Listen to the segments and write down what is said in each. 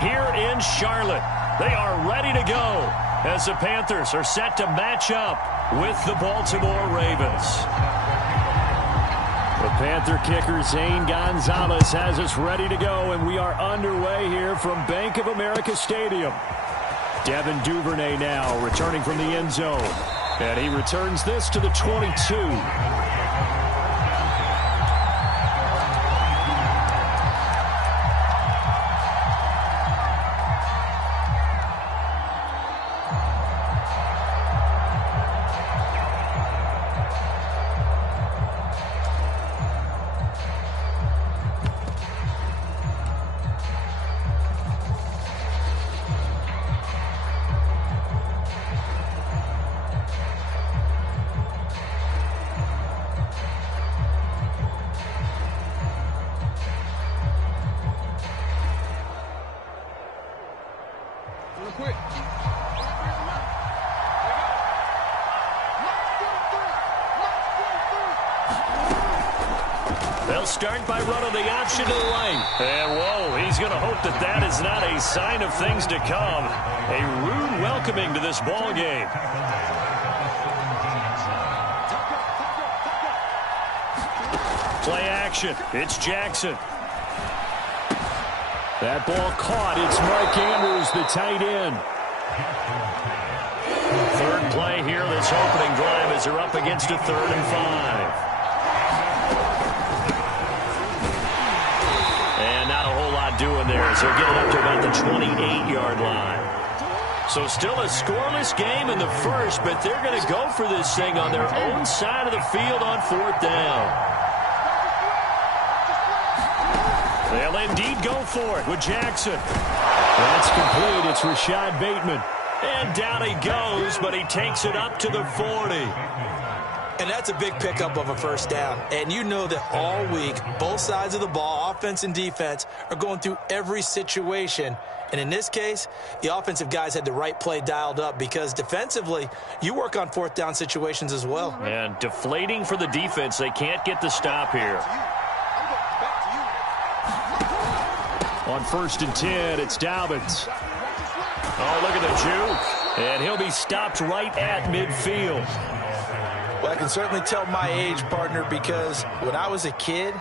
here in Charlotte. They are ready to go as the Panthers are set to match up with the Baltimore Ravens. The Panther kicker Zane Gonzalez has us ready to go, and we are underway here from Bank of America Stadium. Devin Duvernay now returning from the end zone, and he returns this to the 22. They'll start by running the option to the lane. And, whoa, he's going to hope that that is not a sign of things to come. A rude welcoming to this ball game. Play action. It's Jackson. That ball caught. It's Mark Andrews, the tight end. Third play here, this opening drive, as they're up against a 3rd and 5. And not a whole lot doing there, so they're getting up to about the 28-yard line. So still a scoreless game in the first, but they're going to go for this thing on their own side of the field on 4th down. They'll indeed go for it with Jackson. That's complete. It's Rashad Bateman. And down he goes, but he takes it up to the 40. And that's a big pickup of a first down. And you know that all week, both sides of the ball, offense and defense, are going through every situation. And in this case, the offensive guys had the right play dialed up because defensively, you work on 4th down situations as well. And deflating for the defense. They can't get the stop here. On 1st and 10, it's Dobbins. Oh, look at the juke. And he'll be stopped right at midfield. Well, I can certainly tell my age, partner, because when I was a kid,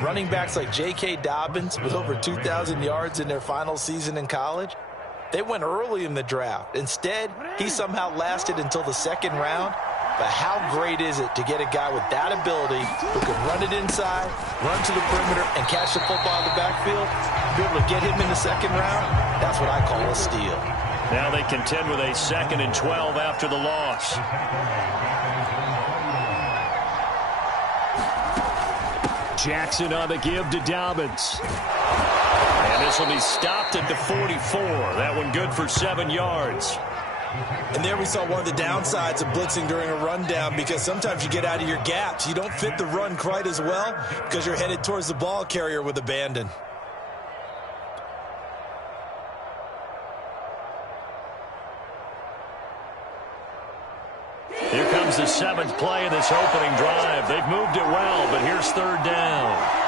running backs like J.K. Dobbins with over 2,000 yards in their final season in college, they went early in the draft. Instead, he somehow lasted until the 2nd round. But how great is it to get a guy with that ability who can run it inside, run to the perimeter, and catch the football in the backfield? Be able to get him in the 2nd round? That's what I call a steal. Now they contend with a 2nd and 12 after the loss. Jackson on the give to Dobbins. And this will be stopped at the 44. That one good for 7 yards. And there we saw one of the downsides of blitzing during a rundown, because sometimes you get out of your gaps. You don't fit the run quite as well because you're headed towards the ball carrier with abandon. Here comes the 7th play of this opening drive. They've moved it well, but here's 3rd down.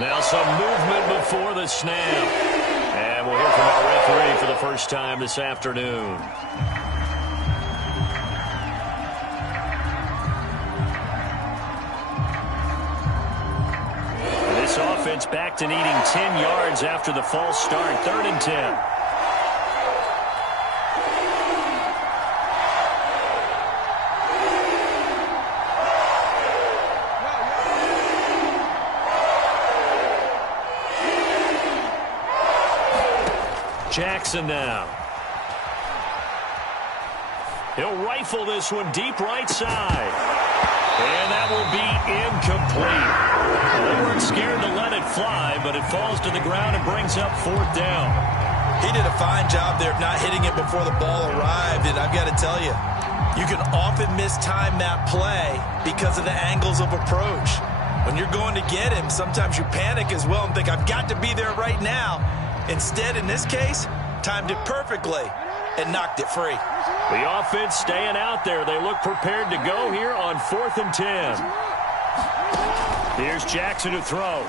Now some movement before the snap. And we'll hear from our referee for the first time this afternoon. This offense back to needing 10 yards after the false start. 3rd and 10. Jackson now. He'll rifle this one deep right side. And that will be incomplete. They weren't scared to let it fly, but it falls to the ground and brings up 4th down. He did a fine job there of not hitting it before the ball arrived, and I've got to tell you, you can often mistime that play because of the angles of approach. When you're going to get him, sometimes you panic as well and think, I've got to be there right now. Instead, in this case, timed it perfectly. and knocked it free. The offense staying out there. They look prepared to go here on 4th and 10. Here's Jackson to throw.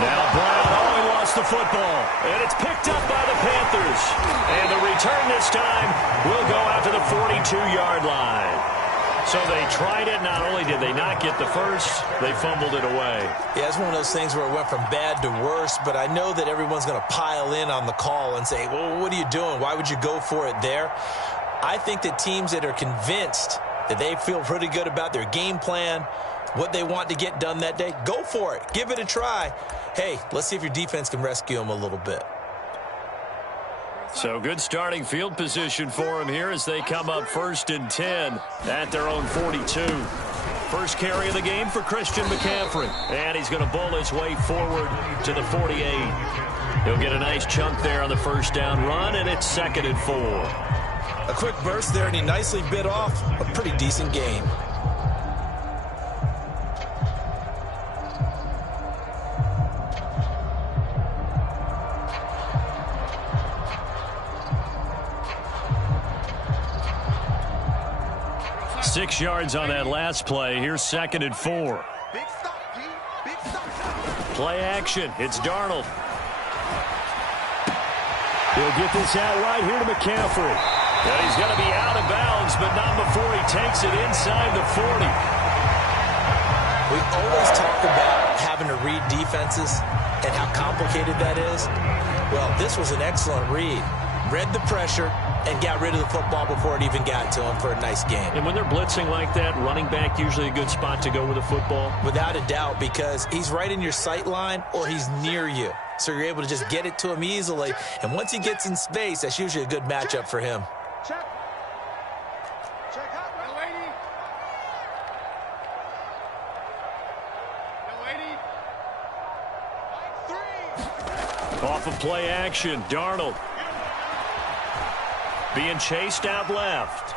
Now Brown, he lost the football. And it's picked up by the Panthers. And the return this time will go out to the 42-yard line. So they tried it. Not only did they not get the first, they fumbled it away. Yeah, it's one of those things where it went from bad to worse, but I know that everyone's going to pile in on the call and say, well, what are you doing? Why would you go for it there? I think that teams that are convinced that they feel pretty good about their game plan, what they want to get done that day, go for it. Give it a try. Hey, let's see if your defense can rescue them a little bit. So good starting field position for him here as they come up 1st and 10 at their own 42. First carry of the game for Christian McCaffrey. And he's going to bowl his way forward to the 48. He'll get a nice chunk there on the first down run, and it's 2nd and 4. A quick burst there, and he nicely bit off a pretty decent game. Six yards on that last play. Here's 2nd and 4. Play action. It's Darnold. He'll get this out right here to McCaffrey. And he's going to be out of bounds, but not before he takes it inside the 40. We always talk about having to read defenses and how complicated that is. Well, this was an excellent read. Read the pressure and got rid of the football before it even got to him for a nice game. And when they're blitzing like that, running back usually a good spot to go with the football? Without a doubt, because he's right in your sight line or he's near you. So you're able to just get it to him easily. And once he gets in space, that's usually a good matchup for him. Check. Check out. No waiting. No waiting. 3. Off of play action, Darnold. Being chased out left.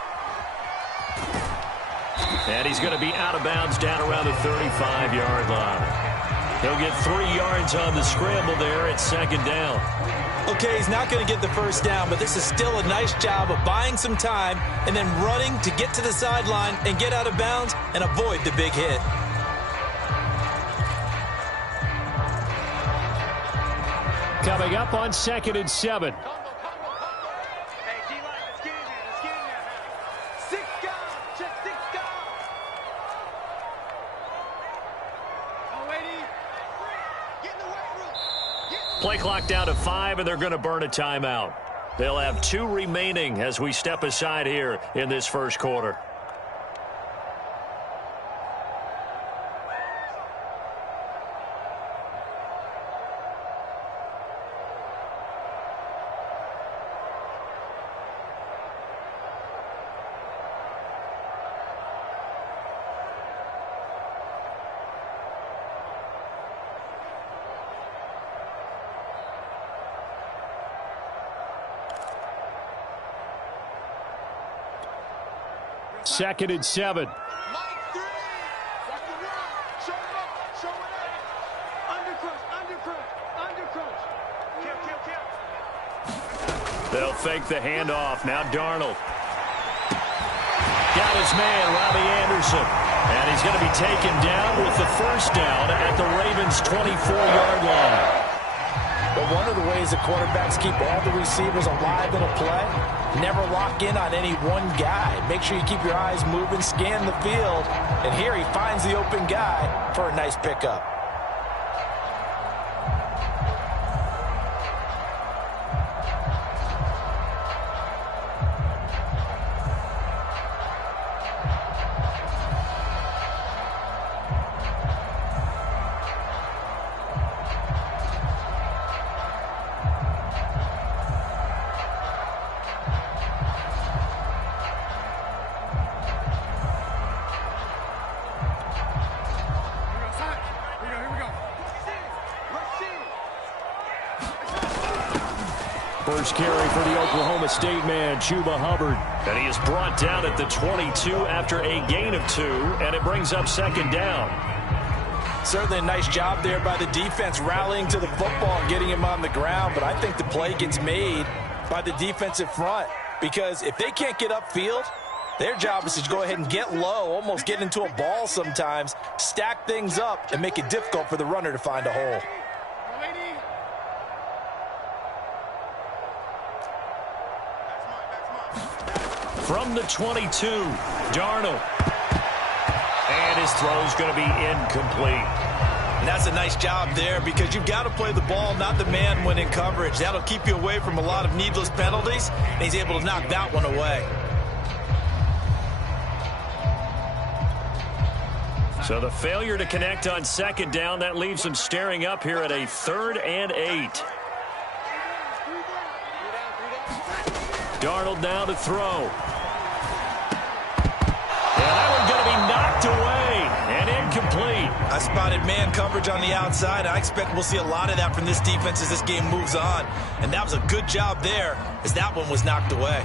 And he's going to be out of bounds down around the 35-yard line. He'll get 3 yards on the scramble there at 2nd down. Okay, he's not going to get the first down, but this is still a nice job of buying some time and then running to get to the sideline and get out of bounds and avoid the big hit. Coming up on 2nd and 7. Play clock down to 5, and they're going to burn a timeout. They'll have 2 remaining as we step aside here in this first quarter. Second and 7. They'll fake the handoff. Now Darnold. Got his man, Robbie Anderson. And he's going to be taken down with the first down at the Ravens' 24-yard line. But one of the ways the quarterbacks keep all the receivers alive in a play, never lock in on any one guy. Make sure you keep your eyes moving, scan the field. And here he finds the open guy for a nice pickup. First carry for the Oklahoma State man, Chuba Hubbard. And he is brought down at the 22 after a gain of 2, and it brings up 2nd down. Certainly a nice job there by the defense rallying to the football and getting him on the ground, but I think the play gets made by the defensive front, because if they can't get upfield, their job is to go ahead and get low, almost get into a ball sometimes, stack things up, and make it difficult for the runner to find a hole. From the 22, Darnold. And his throw's going to be incomplete. And that's a nice job there, because you've got to play the ball, not the man when in coverage. That'll keep you away from a lot of needless penalties, and he's able to knock that one away. So the failure to connect on second down, that leaves them staring up here at a 3rd and 8. Darnold now to throw. And that one's going to be knocked away and incomplete. I spotted man coverage on the outside. I expect we'll see a lot of that from this defense as this game moves on. And that was a good job there as that one was knocked away.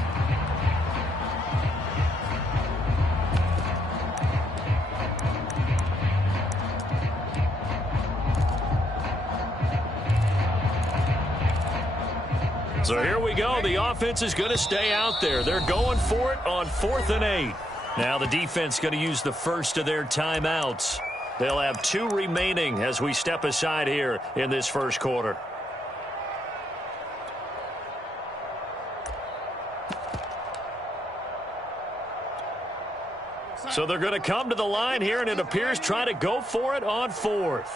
So here we go. The offense is going to stay out there. They're going for it on 4th and 8. Now the defense going to use the first of their timeouts. They'll have 2 remaining as we step aside here in this first quarter. So they're going to come to the line here, and it appears trying to go for it on 4th.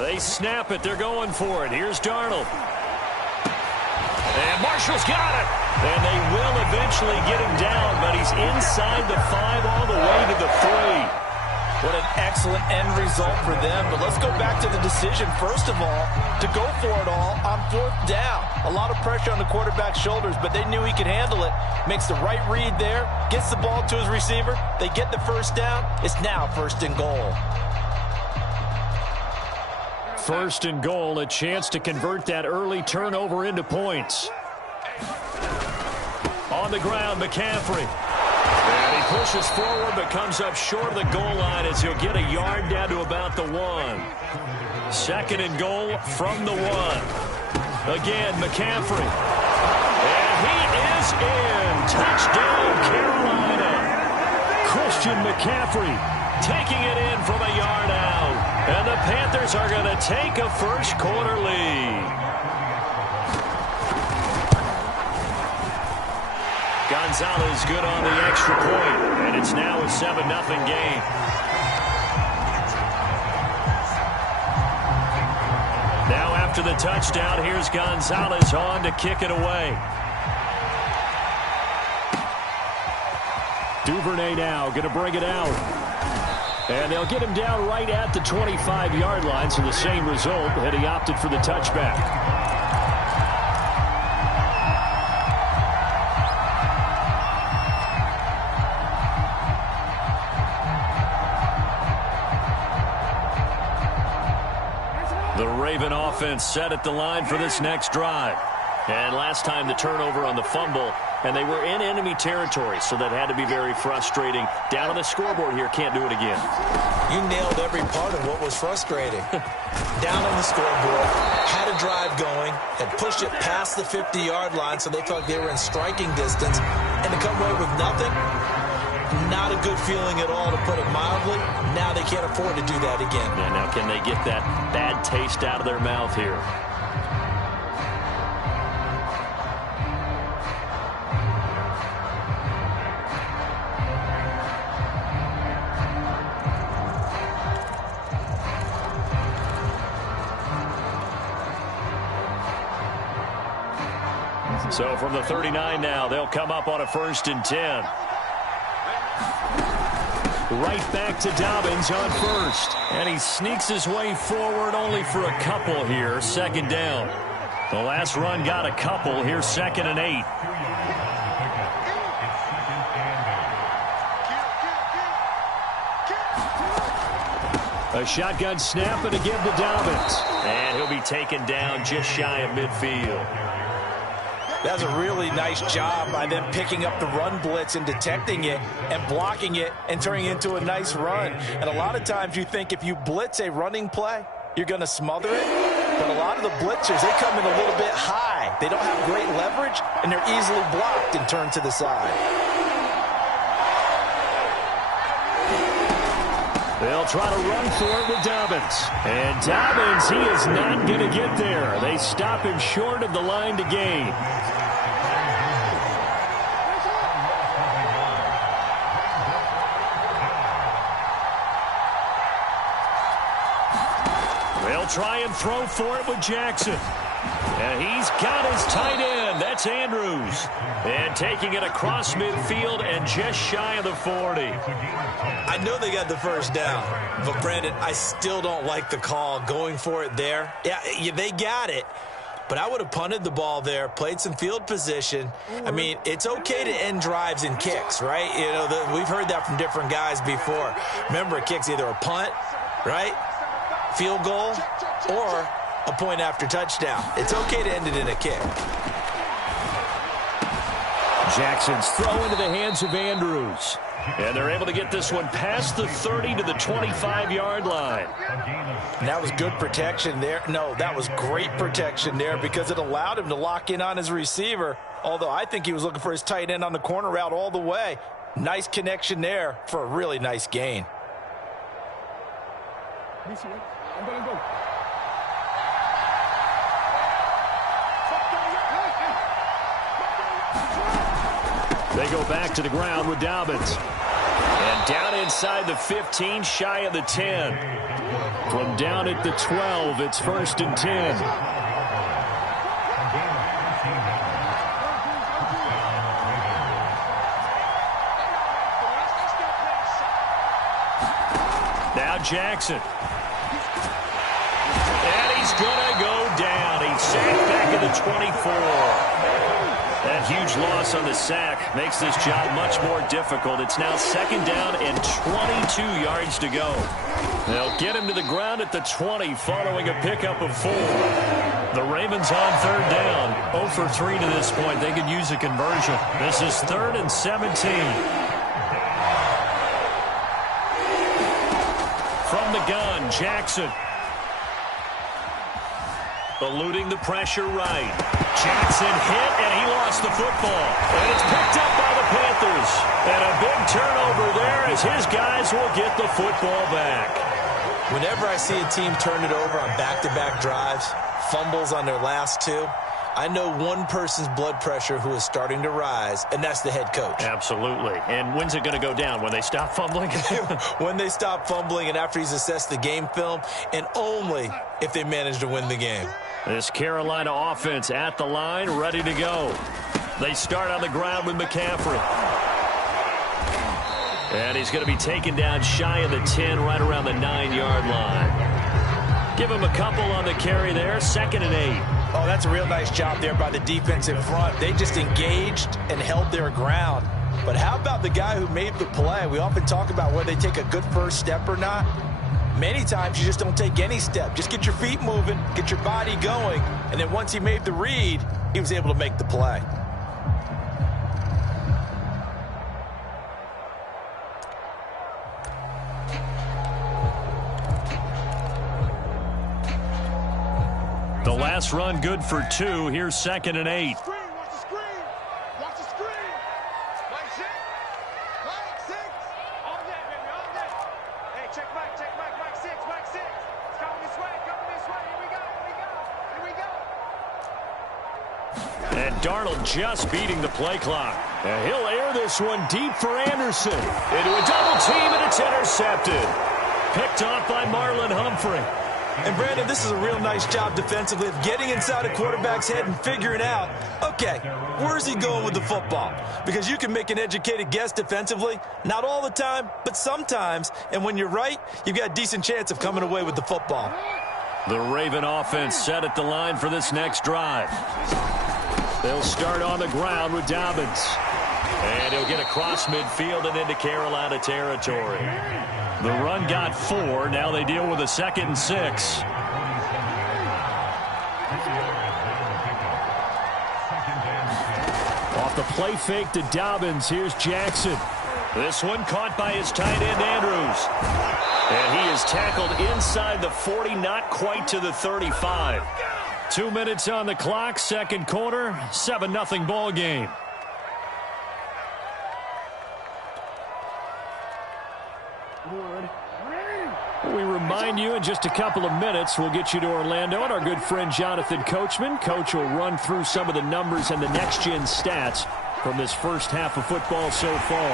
They snap it. They're going for it. Here's Darnold. And Marshall's got it. And they will eventually get him down, but he's inside the 5 all the way to the 3. What an excellent end result for them. But let's go back to the decision, first of all, to go for it all on 4th down. A lot of pressure on the quarterback's shoulders, but they knew he could handle it. Makes the right read there, gets the ball to his receiver. They get the first down. It's now 1st and goal. 1st and goal, a chance to convert that early turnover into points. On the ground, McCaffrey. And he pushes forward but comes up short of the goal line as he'll get a yard down to about the 1. 2nd and goal from the 1. Again, McCaffrey. And he is in. Touchdown, Carolina. Christian McCaffrey taking it in from a yard out. And the Panthers are going to take a first quarter lead. Gonzalez good on the extra point, and it's now a 7-0 game. Now after the touchdown, here's Gonzalez on to kick it away. Duvernay now going to bring it out. And they'll get him down right at the 25-yard line, so the same result, and he opted for the touchback. The Raven offense set at the line for this next drive. And last time the turnover on the fumble, and they were in enemy territory, so that had to be very frustrating. Down on the scoreboard here, can't do it again. You nailed every part of what was frustrating. Down on the scoreboard, had a drive going, had pushed it past the 50-yard line, so they felt like they were in striking distance, and to come away with nothing, not a good feeling at all, to put it mildly. Now they can't afford to do that again. Yeah, now can they get that bad taste out of their mouth here? So from the 39 now, they'll come up on a 1st and 10. Right back to Dobbins on 1st. And he sneaks his way forward only for a couple here. 2nd down. The last run got a couple. Here's 2nd and 8. A shotgun snap and again to Dobbins. And he'll be taken down just shy of midfield. That's a really nice job by them picking up the run blitz and detecting it and blocking it and turning it into a nice run. And a lot of times you think if you blitz a running play, you're going to smother it. But a lot of the blitzers, they come in a little bit high. They don't have great leverage, and they're easily blocked and turned to the side. They'll try to run for it with Dobbins. And Dobbins, he is not going to get there. They stop him short of the line to gain. They'll try and throw for it with Jackson. And he's got his tight end. That's Andrews. And taking it across midfield and just shy of the 40. I know they got the first down, but Brandon, I still don't like the call going for it there. Yeah, they got it, but I would have punted the ball there, played some field position. I mean, it's okay to end drives and kicks, right? You know, we've heard that from different guys before. Remember, a kick's either a punt, right, field goal, or a point after touchdown. It's okay to end it in a kick. Jackson's throw into the hands of Andrews. And they're able to get this one past the 30 to the 25-yard line. And that was good protection there. No, that was great protection there because it allowed him to lock in on his receiver, although I think he was looking for his tight end on the corner route all the way. Nice connection there for a really nice gain. They go back to the ground with Dobbins. And down inside the 15, shy of the 10. From down at the 12, it's 1st and 10. Now Jackson. And he's going to go down. He's sacked back at the 24. That huge loss on the sack makes this job much more difficult. It's now 2nd down and 22 yards to go. They'll get him to the ground at the 20 following a pickup of 4. The Ravens on 3rd down. 0 for 3 to this point. They could use a conversion. This is 3rd and 17. From the gun, Jackson. Eluding the pressure right. Jackson hit, and he lost the football. And it's picked up by the Panthers. And a big turnover there as his guys will get the football back. Whenever I see a team turn it over on back-to-back drives, fumbles on their last 2, I know one person's blood pressure who is starting to rise, and that's the head coach. Absolutely. And when's it going to go down? When they stop fumbling? When they stop fumbling and after he's assessed the game film, and only if they manage to win the game. This Carolina offense at the line, ready to go. They start on the ground with McCaffrey. And he's going to be taken down shy of the 10, right around the 9-yard line. Give him a couple on the carry there, 2nd and 8. Oh, that's a real nice job there by the defensive front. They just engaged and held their ground. But how about the guy who made the play? We often talk about whether they take a good first step or not. Many times you just don't take any step. Just get your feet moving, get your body going, and then once he made the read, he was able to make the play. The last run good for 2. Here's 2nd and 8. Darnold just beating the play clock. And he'll air this one deep for Anderson. Into a double team, and it's intercepted. Picked off by Marlon Humphrey. And, Brandon, this is a real nice job defensively of getting inside a quarterback's head and figuring out, okay, where's he going with the football? Because you can make an educated guess defensively, not all the time, but sometimes. And when you're right, you've got a decent chance of coming away with the football. The Raven offense set at the line for this next drive. They'll start on the ground with Dobbins. And he'll get across midfield and into Carolina territory. The run got 4. Now they deal with a 2nd and 6. Off the play fake to Dobbins, here's Jackson. This one caught by his tight end, Andrews. And he is tackled inside the 40, not quite to the 35. 2 minutes on the clock, second quarter, 7-0 ball game. We remind you in just a couple of minutes we'll get you to Orlando and our good friend Jonathan Coachman. Coach will run through some of the numbers and the next-gen stats from this first half of football so far.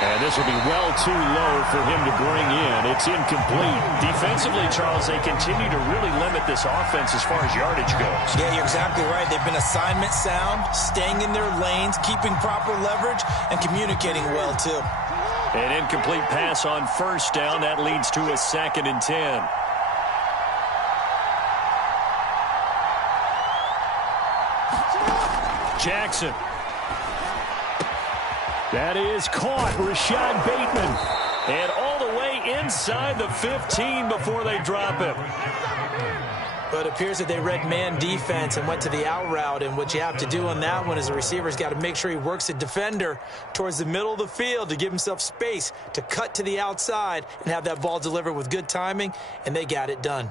And this will be well too low for him to bring in. It's incomplete. Defensively, Charles, they continue to really limit this offense as far as yardage goes. Yeah, you're exactly right. They've been assignment sound, staying in their lanes, keeping proper leverage, and communicating well, too. An incomplete pass on first down. That leads to a 2nd and 10. Jackson. That is caught. Rashad Bateman. And all the way inside the 15 before they drop him. But it appears that they read man defense and went to the out route. And what you have to do on that one is the receiver's got to make sure he works the defender towards the middle of the field to give himself space to cut to the outside and have that ball delivered with good timing. And they got it done.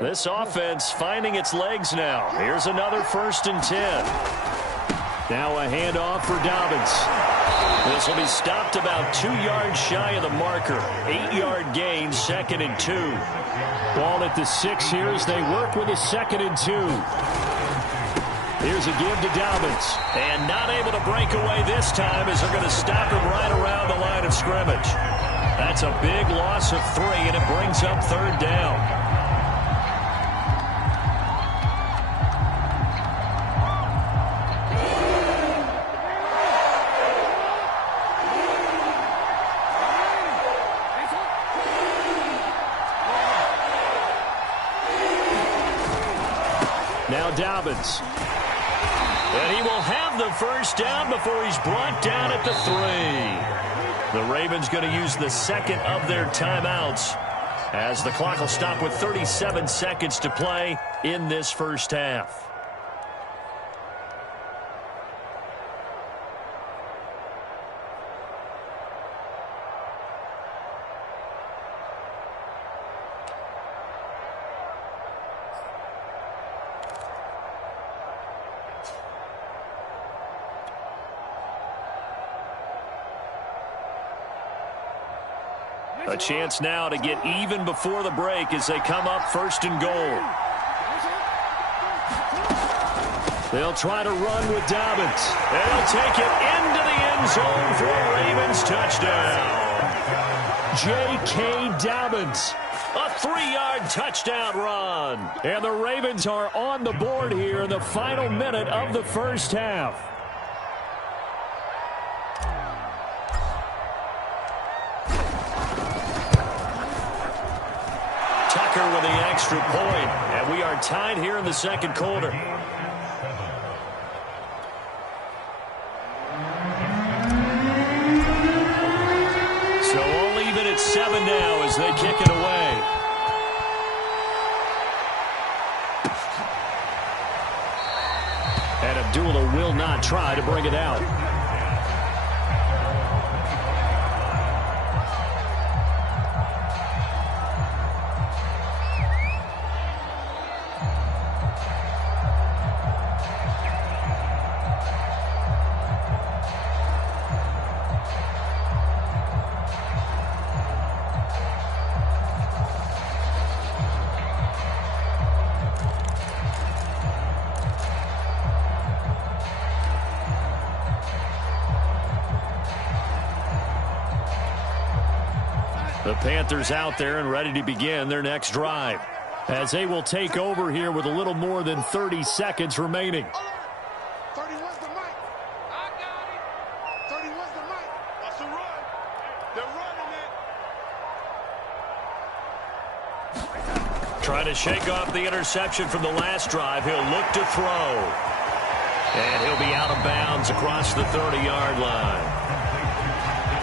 This offense finding its legs now. Here's another 1st and 10. Now a handoff for Dobbins. This will be stopped about 2 yards shy of the marker. 8-yard gain, 2nd and 2. Ball at the 6 here as they work with a 2nd and 2. Here's a give to Dobbins. And not able to break away this time as they're going to stop him right around the line of scrimmage. That's a big loss of 3, and it brings up 3rd down. Now Dobbins. And he will have the 1st down before he's brought down at the 3. The Ravens going to use the 2nd of their timeouts as the clock will stop with 37 seconds to play in this first half. A chance now to get even before the break as they come up 1st and goal. They'll try to run with Dobbins. They'll take it into the end zone for a Ravens touchdown. J.K. Dobbins. A 3-yard touchdown run. And the Ravens are on the board here in the final minute of the first half. With the extra point, and we are tied here in the second quarter. So all even at 7 now as they kick it away. And Abdullah will not try to bring it out. The Panthers out there and ready to begin their next drive as they will take over here with a little more than 30 seconds remaining. 31's the mic. I got it. 31's the mic. That's a run. They're running it. Trying to shake off the interception from the last drive. He'll look to throw. And he'll be out of bounds across the 30-yard line.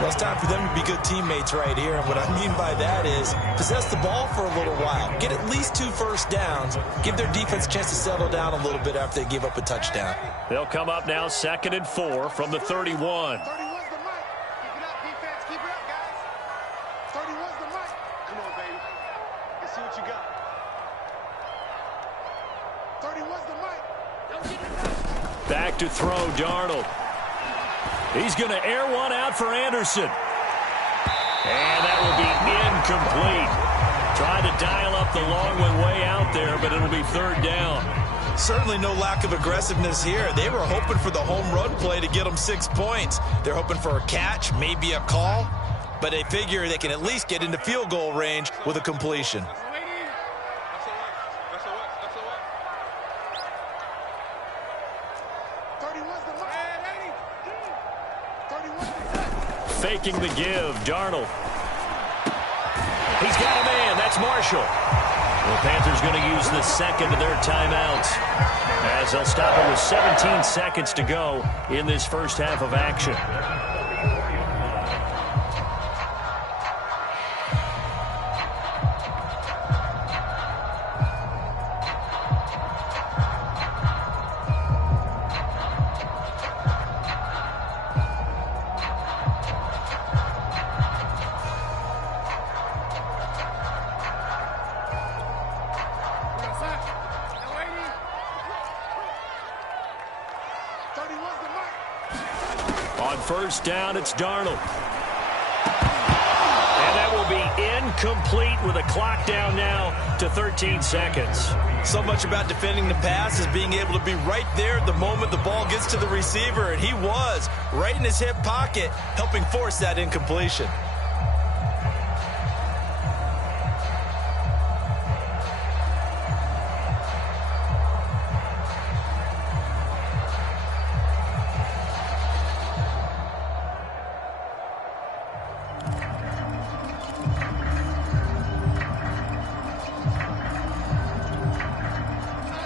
Well, it's time for them to be good teammates right here, and what I mean by that is possess the ball for a little while, get at least 2 first downs, give their defense a chance to settle down a little bit after they give up a touchdown. They'll come up now 2nd and 4 from the 31. 31's the mic. Keep it up, defense. Keep it up, guys. 31's the mic. Come on, baby. Let's see what you got. 31's the mic. Don't get it. Back to throw, Darnold. He's going to air one out for Anderson. And that will be incomplete. Trying to dial up the long one way out there, but it'll be 3rd down. Certainly no lack of aggressiveness here. They were hoping for the home run play to get them 6 points. They're hoping for a catch, maybe a call, but they figure they can at least get into field goal range with a completion. Faking the give, Darnold. He's got a man. That's Marshall. The Panthers going to use the 2nd of their timeouts as they'll stop it with 17 seconds to go in this first half of action. On 1st down, it's Darnold. And that will be incomplete with a clock down now to 13 seconds. So much about defending the pass is being able to be right there at the moment the ball gets to the receiver, and he was right in his hip pocket, helping force that incompletion.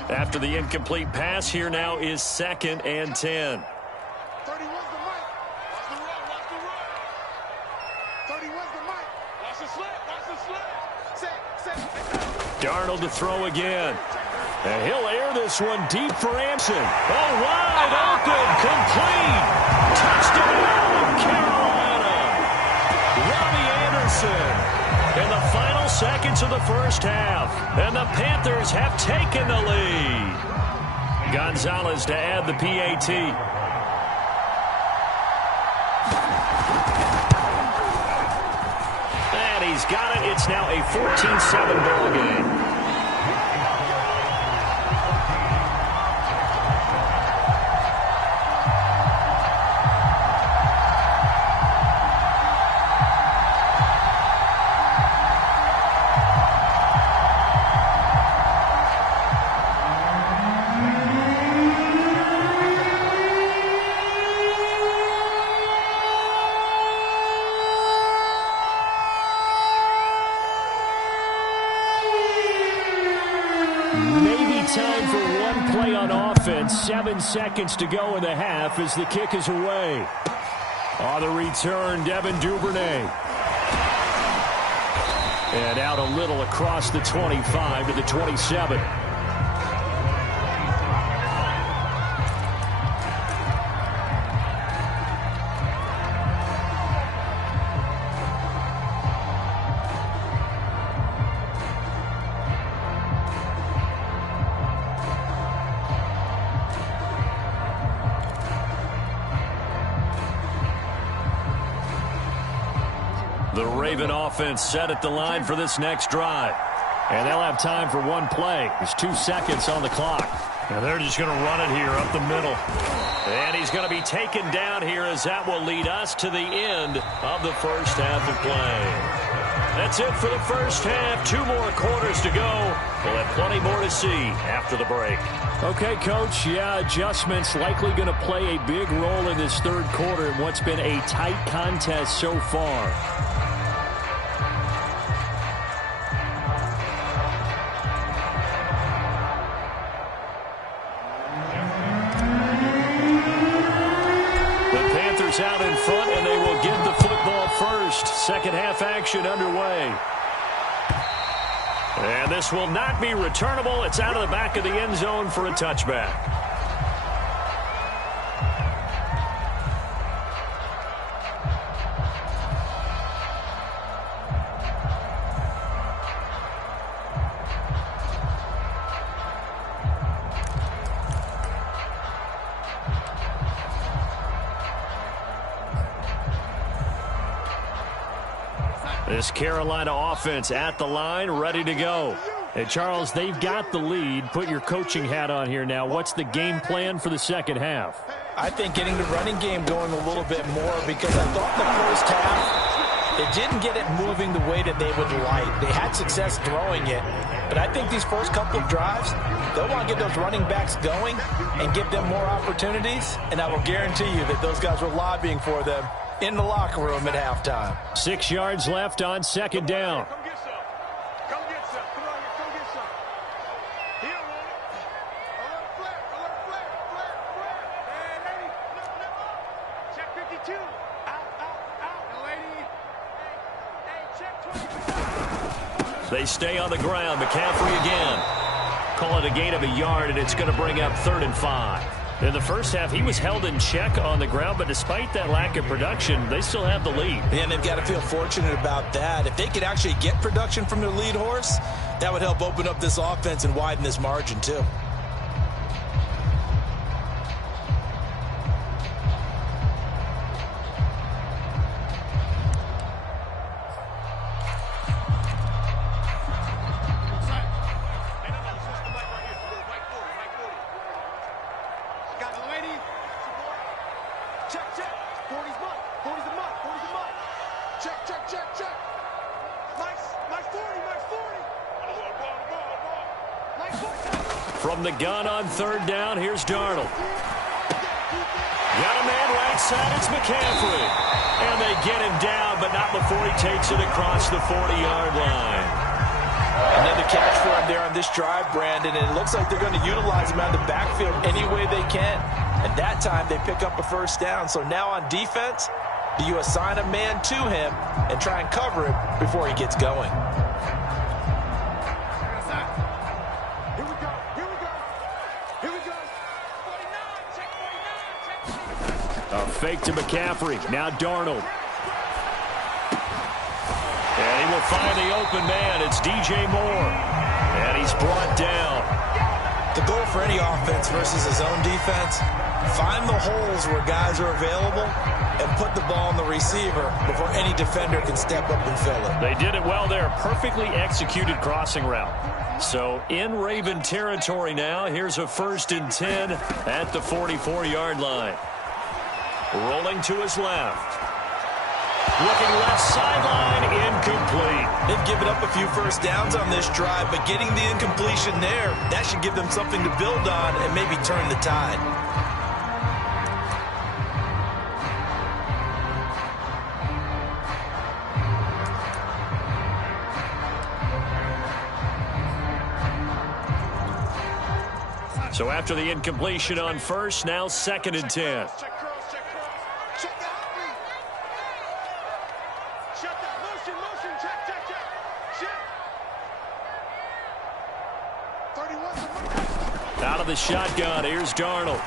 After the incomplete pass, here now is 2nd and 10. 31's the mic. Watch the run, watch the run. 31's the mic. Watch the slip, watch the slip. Set. Darnold to throw again. And he'll air this one deep for Anderson. Oh, wide open, complete. Touchdown, Carolina. Robbie Anderson. In the final seconds of the first half, and the Panthers have taken the lead. Gonzalez to add the PAT. And he's got it. It's now a 14-7 ball game. Maybe time for one play on offense. 7 seconds to go in the half as the kick is away. On the return, Devin Duvernay. And out a little across the 25 to the 27. The Raven offense set at the line for this next drive. And they'll have time for one play. There's 2 seconds on the clock. And they're just going to run it here up the middle. And he's going to be taken down here as that will lead us to the end of the first half of play. That's it for the first half. 2 more quarters to go. We'll have plenty more to see after the break. Okay, Coach. Yeah, adjustments likely going to play a big role in this third quarter in what's been a tight contest so far. Out in front, and they will give the football first. Second half action underway. And this will not be returnable. It's out of the back of the end zone for a touchback. This Carolina offense at the line, ready to go. Hey, Charles, they've got the lead. Put your coaching hat on here now. What's the game plan for the second half? I think getting the running game going a little bit more, because I thought the first half, they didn't get it moving the way that they would like. They had success throwing it, but I think these first couple of drives, they'll want to get those running backs going and give them more opportunities, and I will guarantee you that those guys were lobbying for them in the locker room at halftime. 6 yards left on second down. Come get some. Come get some. Come on here. Come get some. He don't want it. Alert flare. Alert flare. Flare. Flare. Hey, lady. No. Check 52. Out. No, lady. Hey, check 20. They stay on the ground. McCaffrey again. Call it a gain of a yard, and it's going to bring up 3rd and 5. In the first half, he was held in check on the ground, but despite that lack of production, they still have the lead. And they've got to feel fortunate about that. If they could actually get production from their lead horse, that would help open up this offense and widen this margin too. Check. My 40. From the gun on 3rd down, here's Darnold. Got a man right side, it's McCaffrey. And they get him down, but not before he takes it across the 40-yard line. Another catch for him there on this drive, Brandon, and it looks like they're going to utilize him out of the backfield any way they can. And that time, they pick up a first down. So now on defense, do you assign a man to him and try and cover him before he gets going? Here we go. 49. Check 49. A fake to McCaffrey. Now Darnold. And he will find the open man. It's DJ Moore. And he's brought down. The goal for any offense versus his own defense, find the holes where guys are available and put the ball on the receiver before any defender can step up and fill it. They did it well there. Perfectly executed crossing route. So in Raven territory now. Here's a 1st and 10 at the 44-yard line. Rolling to his left. Looking left sideline, incomplete. They've given up a few first downs on this drive, but getting the incompletion there, that should give them something to build on and maybe turn the tide. So after the incompletion on 1st, now 2nd and 10. Check cross. Check the hot read. Check that. Motion. Check. 31. Out of the shotgun, here's Darnold.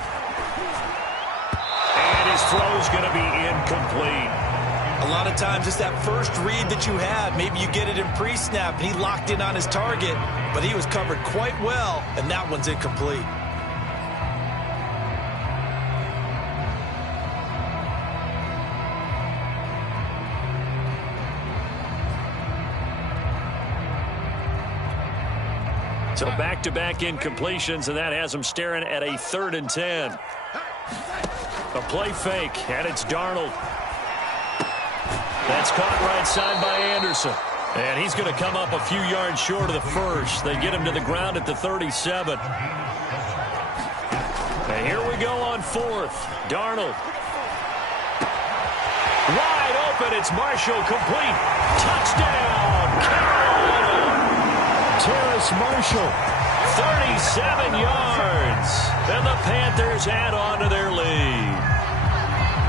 And his throw's going to be incomplete. A lot of times it's that first read that you have. Maybe you get it in pre-snap, and he locked in on his target, but he was covered quite well, and that one's incomplete. So back-to-back incompletions, and that has them staring at a 3rd and 10. A play fake, and it's Darnold. That's caught right side by Anderson. And he's going to come up a few yards short of the first. They get him to the ground at the 37. And here we go on 4th. Darnold. Wide open, it's Marshall, complete. Touchdown, Carolina. Terrace Marshall, 37 yards. And the Panthers add on to their lead.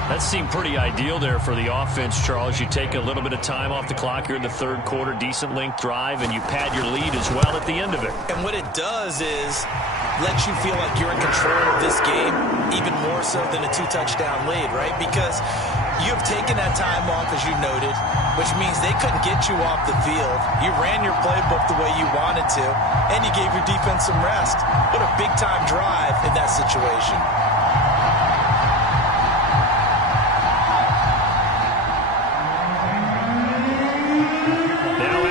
That seemed pretty ideal there for the offense, Charles. You take a little bit of time off the clock here in the third quarter, decent length drive, and you pad your lead as well at the end of it. And what it does is lets you feel like you're in control of this game, even more so than a 2-touchdown lead, right? Because you have taken that time off, as you noted, which means they couldn't get you off the field. You ran your playbook the way you wanted to, and you gave your defense some rest. What a big-time drive in that situation.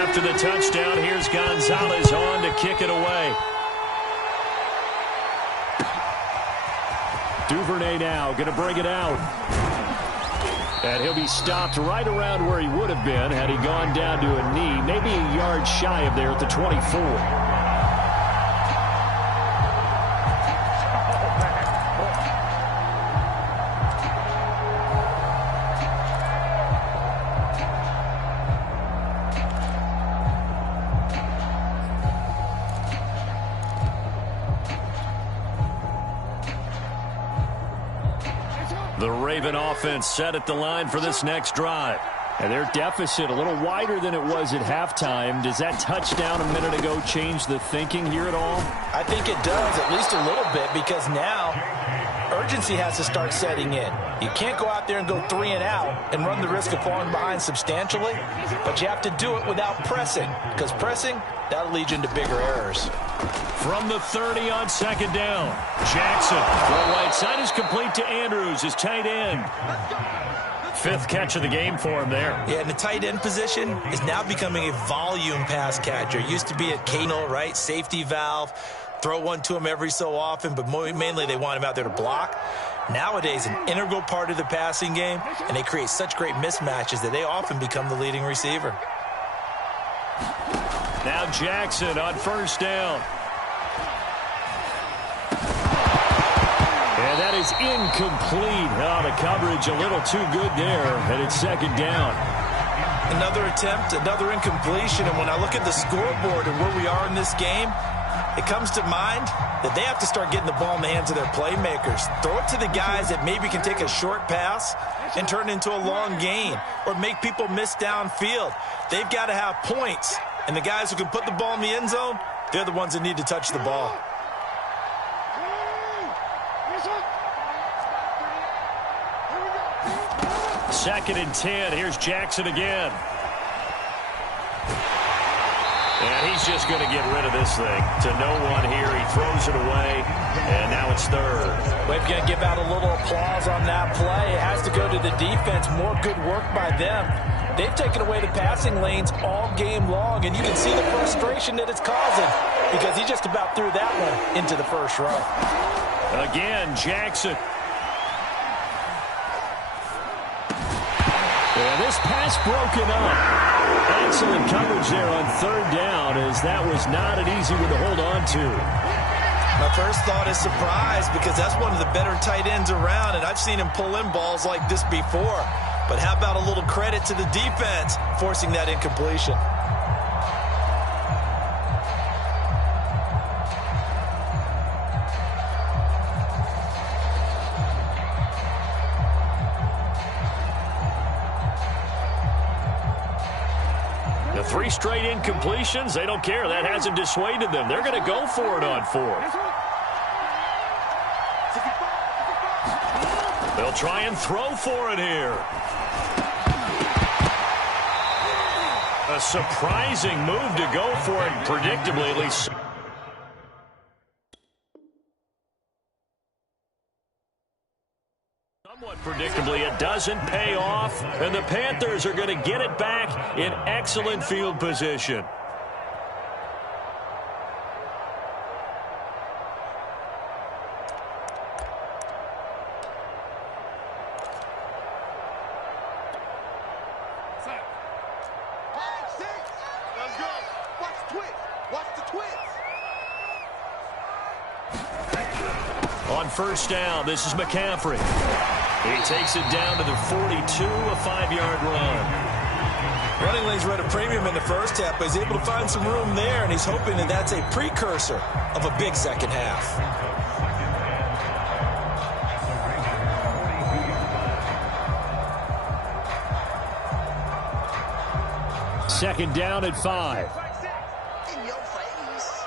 After the touchdown, here's Gonzalez on to kick it away. Duvernay now going to bring it out. And he'll be stopped right around where he would have been had he gone down to a knee, maybe a yard shy of there at the 24. The Raven offense set at the line for this next drive. And their deficit a little wider than it was at halftime. Does that touchdown a minute ago change the thinking here at all? I think it does, at least a little bit, because now urgency has to start setting in. You can't go out there and go 3 and out and run the risk of falling behind substantially, but you have to do it without pressing, because pressing, that'll lead you into bigger errors. From the 30 on second down, Jackson. Throw right side is complete to Andrews, his tight end. 5th catch of the game for him there. Yeah, and the tight end position is now becoming a volume pass catcher. It used to be a Kano, right? Safety valve. Throw one to him every so often, but mainly they want him out there to block. Nowadays, an integral part of the passing game, and they create such great mismatches that they often become the leading receiver. Now Jackson on first down. And that is incomplete. Oh, the coverage a little too good there, and it's second down. Another attempt, another incompletion, and when I look at the scoreboard and where we are in this game, it comes to mind that they have to start getting the ball in the hands of their playmakers. Throw it to the guys that maybe can take a short pass and turn it into a long gain or make people miss downfield. They've got to have points, and the guys who can put the ball in the end zone, they're the ones that need to touch the ball. Second and 10. Here's Jackson again. And he's just going to get rid of this thing to no one here. He throws it away, and now it's third. We're going to give out a little applause on that play. It has to go to the defense. More good work by them. They've taken away the passing lanes all game long, and you can see the frustration that it's causing because he just about threw that one into the first row. Again, Jackson. And this pass broken up. Excellent coverage there on third down, as that was not an easy one to hold on to. My first thought is surprise, because that's one of the better tight ends around, and I've seen him pull in balls like this before. But how about a little credit to the defense forcing that incompletion? The 3 straight incompletions, they don't care. That hasn't dissuaded them. They're going to go for it on 4th. They'll try and throw for it here. A surprising move to go for it, predictably at least. Somewhat predictably, it doesn't pay off, and the Panthers are going to get it back in excellent field position. Let's go. Watch the twist. Watch the twist. On first down, this is McCaffrey. He takes it down to the 42, a 5-yard run. Running lanes were at a premium in the first half, but he's able to find some room there, and he's hoping that that's a precursor of a big second half. second down at 5. In your face.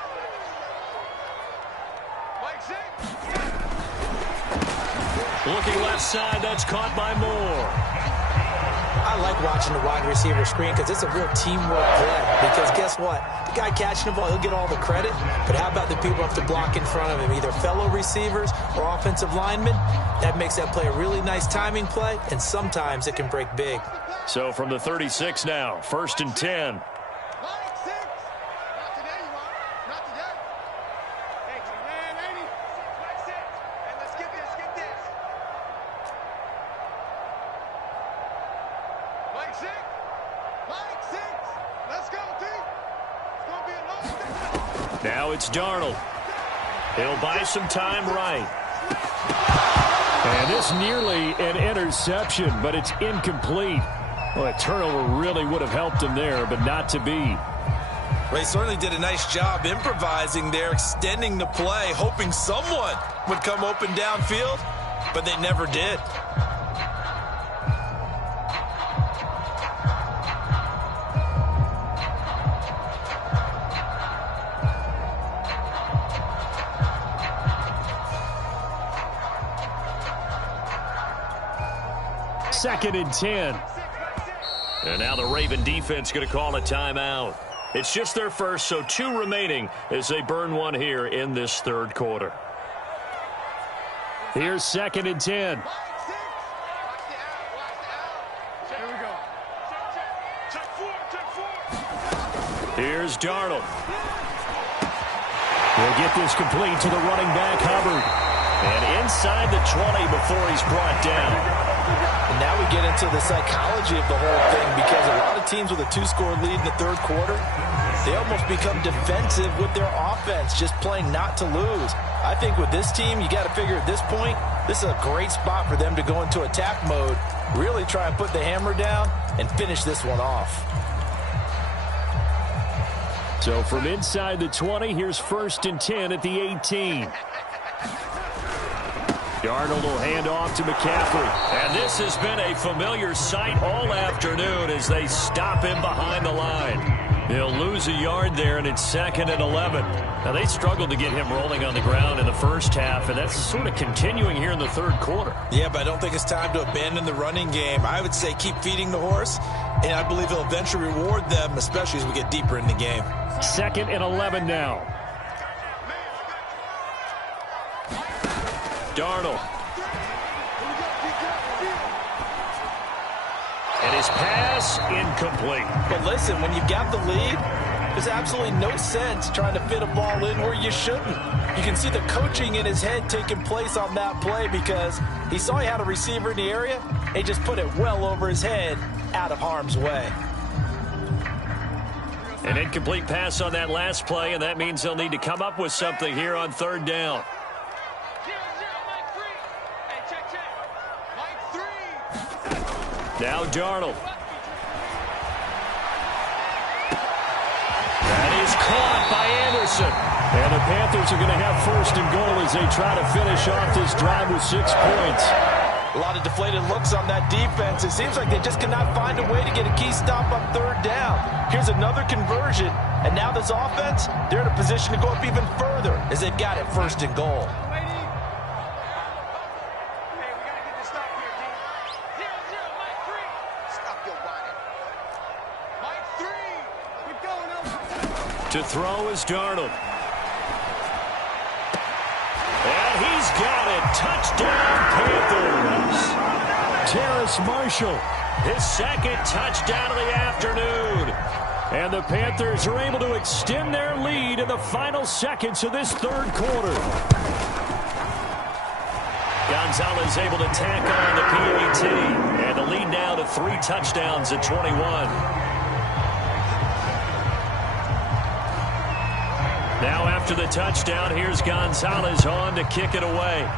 Looking left side, that's caught by Moore. I like watching the wide receiver screen because it's a real teamwork play. Because guess what? The guy catching the ball, he'll get all the credit. But how about the people who have to block in front of him, either fellow receivers or offensive linemen? That makes that play a really nice timing play, and sometimes it can break big. So from the 36 now, 1st and 10. Not today, you are. Not today. Hey, man, 80. And let's get this, get this. Mike 6. Mike 6. Let's go, T. It's going to be a long day. Now it's Darnold. He'll buy some time right. And this nearly an interception, but it's incomplete. Well, a turnover really would have helped him there, but not to be. Well, he certainly did a nice job improvising there, extending the play, hoping someone would come open downfield, but they never did. Second and 10. And now the Raven defense going to call a timeout. It's just their first, so 2 remaining as they burn one here in this 3rd quarter. Here's second and 10. Mike 6. Watch the out, watch the out. Here we go. Check 4, check 4. Here's Darnold. We'll get this complete to the running back, Hubbard. And inside the 20 before he's brought down. And now we get into the psychology of the whole thing, because a lot of teams with a 2-score lead in the 3rd quarter, they almost become defensive with their offense, just playing not to lose. I think with this team, you got to figure at this point, this is a great spot for them to go into attack mode, really try and put the hammer down and finish this one off. So from inside the 20, here's 1st and 10 at the 18. Darnold will hand off to McCaffrey. And this has been a familiar sight all afternoon as they stop him behind the line. He'll lose a yard there, and it's 2nd and 11. Now, they struggled to get him rolling on the ground in the first half, and that's sort of continuing here in the 3rd quarter. Yeah, but I don't think it's time to abandon the running game. I would say keep feeding the horse, and I believe he'll eventually reward them, especially as we get deeper in the game. 2nd and 11 now. Darnold. And his pass incomplete. But listen, when you've got the lead, there's absolutely no sense trying to fit a ball in where you shouldn't. You can see the coaching in his head taking place on that play, because he saw he had a receiver in the area, and he just put it well over his head out of harm's way. An incomplete pass on that last play, and that means they'll need to come up with something here on 3rd down. Now Darnold. That is caught by Anderson. And the Panthers are going to have 1st and goal as they try to finish off this drive with 6 points. A lot of deflated looks on that defense. It seems like they just cannot find a way to get a key stop on 3rd down. Here's another conversion, and now this offense, they're in a position to go up even further as they've got it 1st and goal. To throw is Darnold. And he's got it. Touchdown, Panthers. Terrace Marshall. His 2nd touchdown of the afternoon. And the Panthers are able to extend their lead in the final seconds of this 3rd quarter. Gonzalez able to tack on the PAT. And the lead now to 3 touchdowns at 21. Now after the touchdown, here's Gonzalez on to kick it away.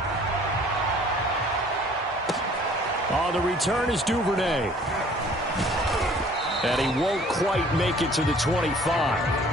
On the return is Duvernay. And he won't quite make it to the 25.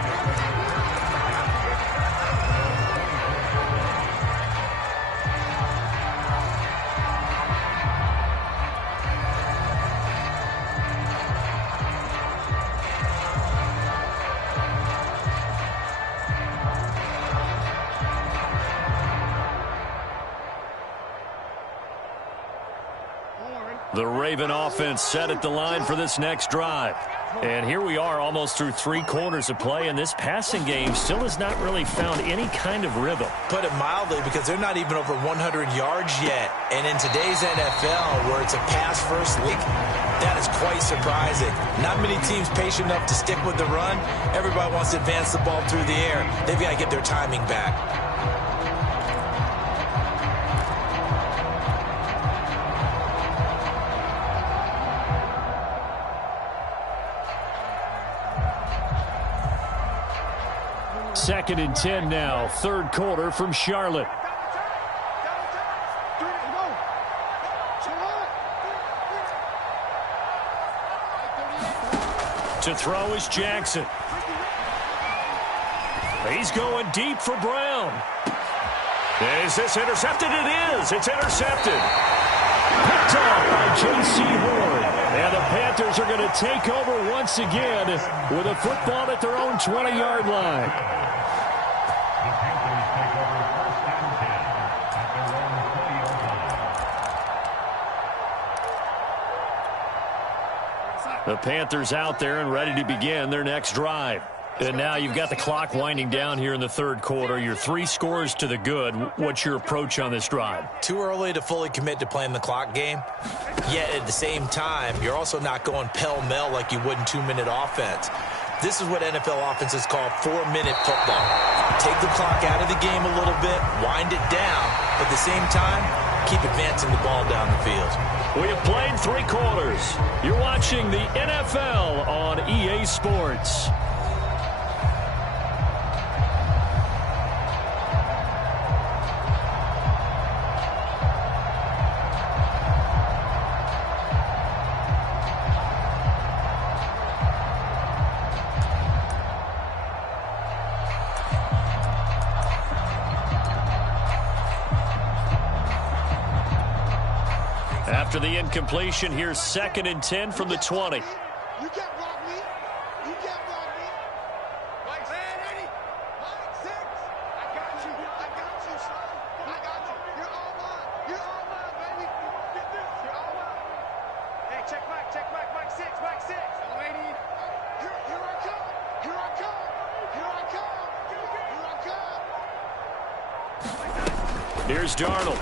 The Raven offense set at the line for this next drive. And here we are almost through 3 quarters of play, and this passing game still has not really found any kind of rhythm. Put it mildly, because they're not even over 100 yards yet. And in today's NFL, where it's a pass-first league, that is quite surprising. Not many teams patient enough to stick with the run. Everybody wants to advance the ball through the air. They've got to get their timing back. Second and 10 now, third quarter from Charlotte. To throw is Jackson. He's going deep for Brown. Is this intercepted? It is. It's intercepted. Picked off by J.C. Horn. And the Panthers are going to take over once again with a football at their own 20-yard line. The Panthers out there and ready to begin their next drive. And now you've got the clock winding down here in the third quarter. You're 3 scores to the good. What's your approach on this drive? Too early to fully commit to playing the clock game. Yet at the same time, you're also not going pell-mell like you would in 2-minute offense. This is what NFL offenses call 4-minute football. Take the clock out of the game a little bit, wind it down, but at the same time, keep advancing the ball down the field. We have played 3 quarters. You're watching the NFL on EA Sports. After the incompletion, here's second and 10 from the 20. You can't block me. You can't block me. Mike, Mike 6. I got you. I got you, son. I got you. You're all mine. You're all mine, baby. Get this. You're all mine. Hey, check Mike. Check Mike. Mike 6. Mike 6. Lady. Here I come. Here I come. Here I come. Here I come. Here's Darnold.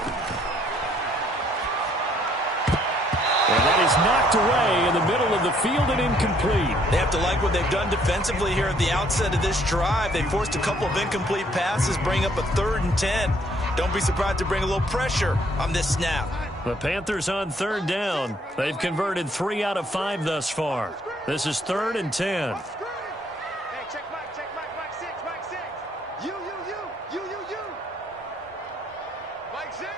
And that is knocked away in the middle of the field and incomplete. They have to like what they've done defensively here at the outset of this drive. They forced a couple of incomplete passes, bring up a 3rd and 10. Don't be surprised to bring a little pressure on this snap. The Panthers on 3rd down. They've converted 3 out of 5 thus far. This is 3rd and 10. Hey, check Mike. Check Mike. Mike 6. Mike 6. You. Mike 6.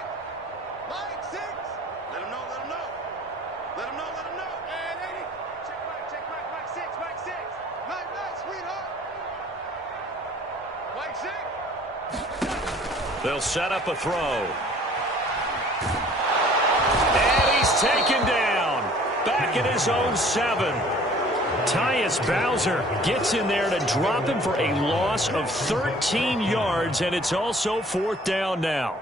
Mike 6. Let him know. Let him know. Let him know. Let him know. Hey, lady. Check Mike. Mike 6. Mike 6. Night, sweetheart. Mike 6. They'll set up a throw. And he's taken down. Back at his own 7. Tyus Bowser gets in there to drop him for a loss of 13 yards, and it's also 4th down now.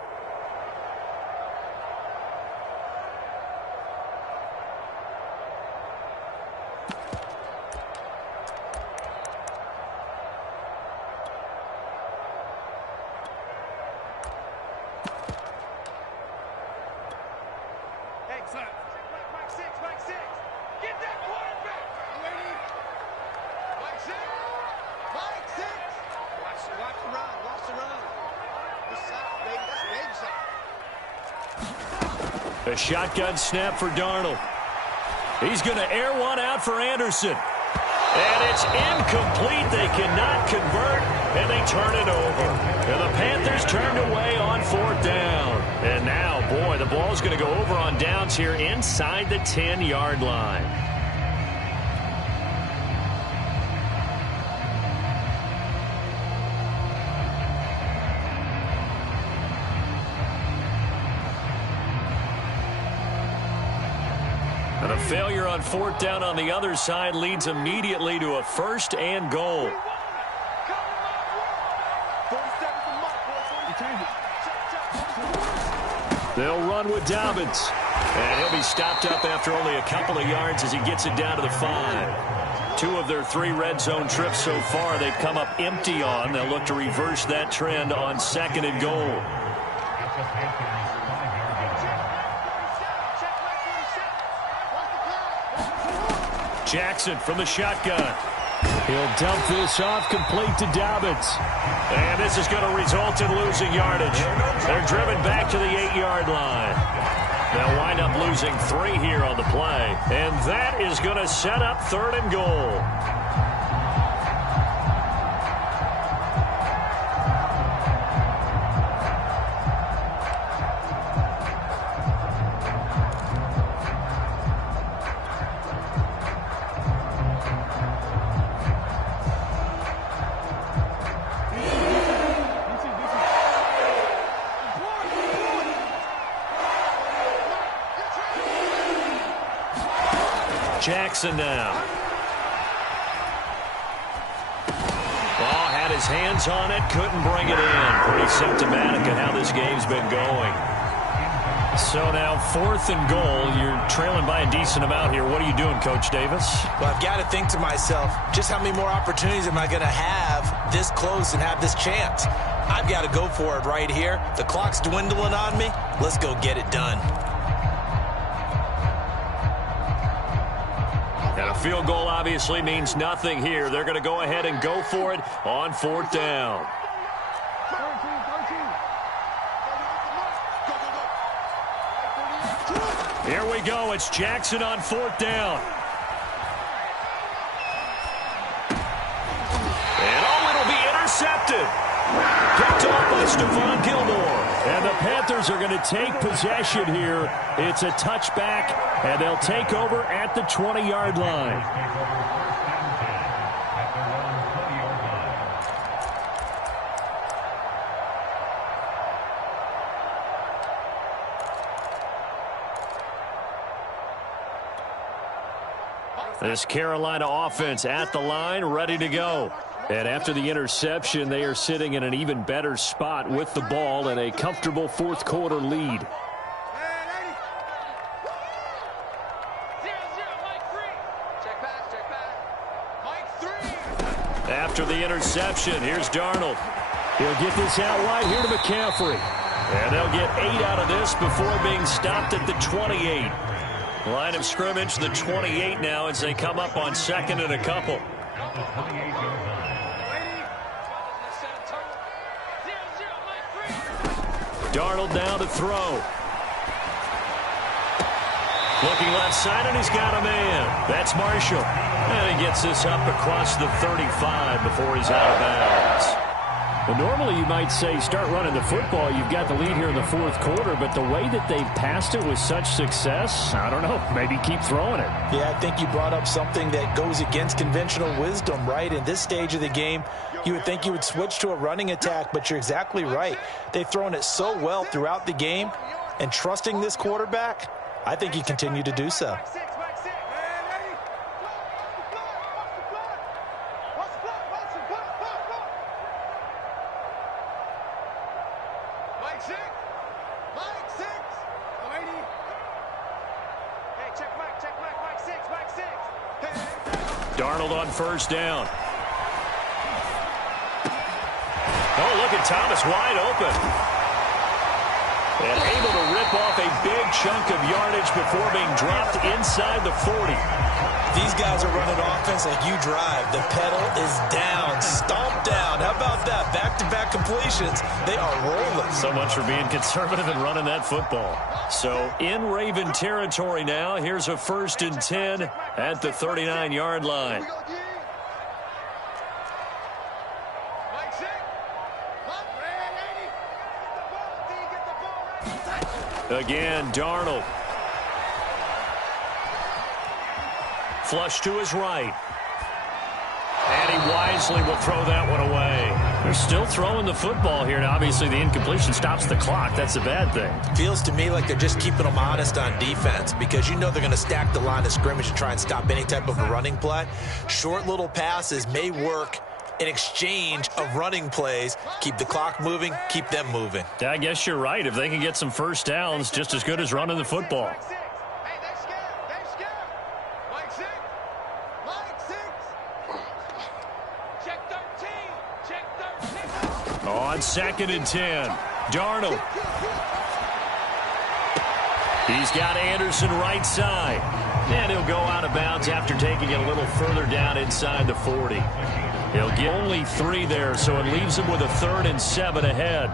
Mike 6. Mike 6. Get that quarterback. Lady. Mike 6. Mike 6. Watch the run. Watch the run. This side, baby. That's big side. A shotgun snap for Darnold. He's going to air one out for Anderson. And it's incomplete. They cannot convert, and they turn it over. And the Panthers turned away on 4th down. And now, boy, the ball's going to go over on downs here inside the 10-yard line. And a failure on 4th down on the other side leads immediately to a 1st and goal. They'll run with Dobbins. And he'll be stopped up after only a couple of yards as he gets it down to the 5. 2 of their 3 red zone trips so far they've come up empty on. They'll look to reverse that trend on 2nd and goal. Jackson from the shotgun. He'll dump this off complete to Dobbins. And this is going to result in losing yardage. They're driven back to the 8-yard line. They'll wind up losing 3 here on the play. And that is going to set up 3rd and goal. Jackson now. Ball had his hands on it, couldn't bring it in. Pretty symptomatic of how this game's been going. So now 4th and goal. You're trailing by a decent amount here. What are you doing, Coach Davis? Well, I've got to think to myself, just how many more opportunities am I going to have this close and have this chance? I've got to go for it right here. The clock's dwindling on me. Let's go get it done. And a field goal obviously means nothing here. They're going to go ahead and go for it on 4th down. Here we go. It's Jackson on 4th down. And it'll be intercepted. Picked off by Stephon Gilmore. And the Panthers are going to take possession here. It's a touchback, and they'll take over at the 20-yard line. This Carolina offense at the line, ready to go. And after the interception, they are sitting in an even better spot with the ball and a comfortable 4th quarter lead. After the interception, here's Darnold. He'll get this out wide here to McCaffrey. And they'll get 8 out of this before being stopped at the 28. Line of scrimmage, the 28 now as they come up on 2nd and a couple. Darnold now to throw. Looking left side, and he's got a man. That's Marshall. And he gets this up across the 35 before he's out of bounds. Well, normally you might say start running the football. You've got the lead here in the 4th quarter, but the way that they've passed it with such success, I don't know, maybe keep throwing it. Yeah, I think you brought up something that goes against conventional wisdom, right? In this stage of the game, you would think you would switch to a running attack, but you're exactly right. They've thrown it so well throughout the game, and trusting this quarterback, I think you continue to do so. Darnold on 1st down. Oh, look at Thomas wide open. And able to rip off a big chunk of yardage before being dropped inside the 40. These guys are running offense like you drive. The pedal is down, stomped down. How about that? Back-to-back completions. They are rolling. So much for being conservative and running that football. So in Raven territory now. Here's a 1st and 10 at the 39-yard line. Again, Darnold. Flush to his right. And he wisely will throw that one away. They're still throwing the football here. Now, obviously, the incompletion stops the clock. That's a bad thing. Feels to me like they're just keeping them honest on defense because you know they're going to stack the line of scrimmage and try and stop any type of a running play. Short little passes may work in exchange of running plays. Keep the clock moving, keep them moving. Yeah, I guess you're right. If they can get some first downs, just as good as running the football. Hey, they're scared. They're scared. Mike 6. Mike 6. Check 13. Check 13. On 2nd and 10, Darnold. He's got Anderson right side. And he'll go out of bounds after taking it a little further down inside the 40. He'll get only 3 there, so it leaves him with a 3rd and 7 ahead.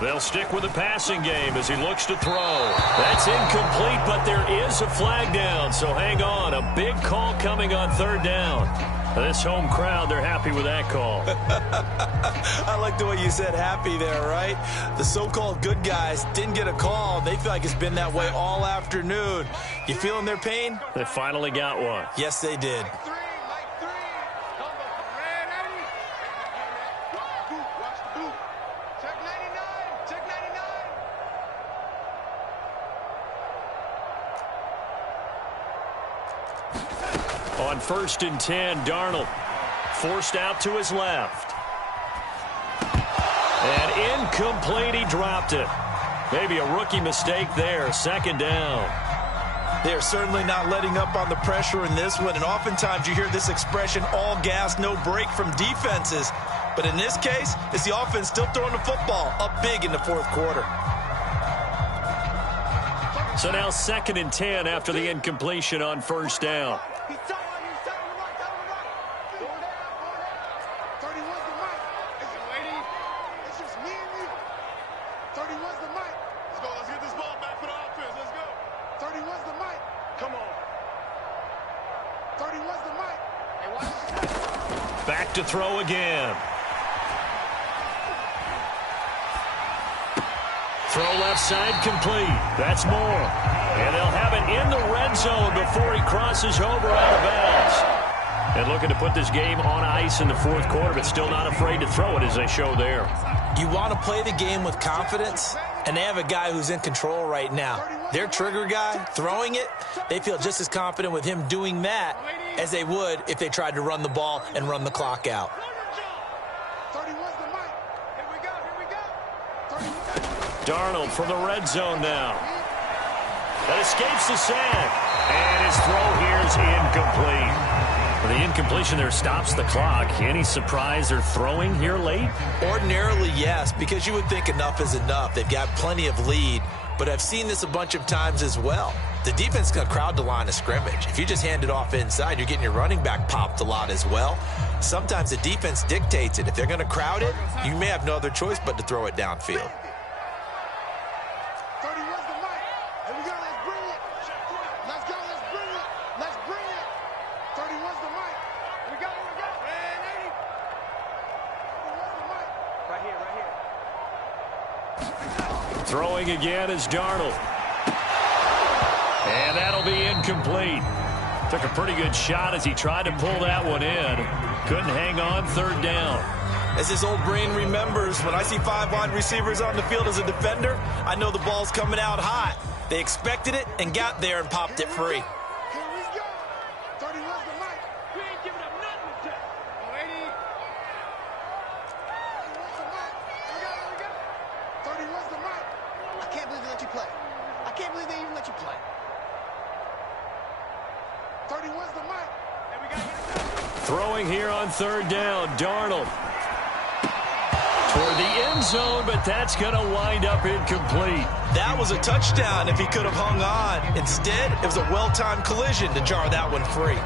They'll stick with the passing game as he looks to throw. That's incomplete, but there is a flag down, so hang on. A big call coming on 3rd down. This home crowd, they're happy with that call. I like the way you said happy there, right? The so-called good guys didn't get a call. They feel like it's been that way all afternoon. You feeling their pain? They finally got one. Yes, they did. On 1st and 10, Darnold forced out to his left. And incomplete, he dropped it. Maybe a rookie mistake there, 2nd down. They're certainly not letting up on the pressure in this one, and oftentimes you hear this expression, all gas, no break from defenses. But in this case, it's the offense still throwing the football up big in the 4th quarter. So now 2nd and 10 after the incompletion on 1st down. Back to throw again. Throw left side complete. That's more. And they'll have it in the red zone before he crosses over out of bounds. And looking to put this game on ice in the 4th quarter, but still not afraid to throw it as they show there. You want to play the game with confidence, and they have a guy who's in control right now. Their trigger guy, throwing it, they feel just as confident with him doing that as they would if they tried to run the ball and run the clock out. Darnold from the red zone now. That escapes the sack. And his throw here is incomplete. The incompletion there stops the clock. Any surprise they're throwing here late? Ordinarily, yes, because you would think enough is enough. They've got plenty of lead, but I've seen this a bunch of times as well. The defense is going to crowd the line of scrimmage. If you just hand it off inside, you're getting your running back popped a lot as well. Sometimes the defense dictates it. If they're going to crowd it, you may have no other choice but to throw it downfield. Throwing again is Darnold. And that'll be incomplete. Took a pretty good shot as he tried to pull that one in. Couldn't hang on 3rd down. As his old brain remembers, when I see 5 wide receivers on the field as a defender, I know the ball's coming out hot. They expected it and got there and popped it free. Throwing here on 3rd down, Darnold. Toward the end zone, but that's going to wind up incomplete. That was a touchdown if he could have hung on. Instead, it was a well-timed collision to jar that one free.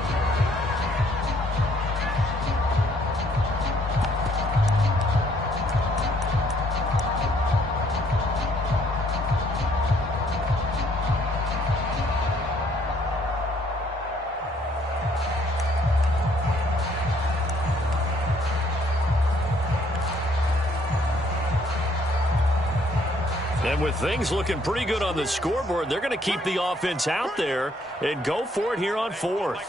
And with things looking pretty good on the scoreboard, they're going to keep the offense out there and go for it here on fourth.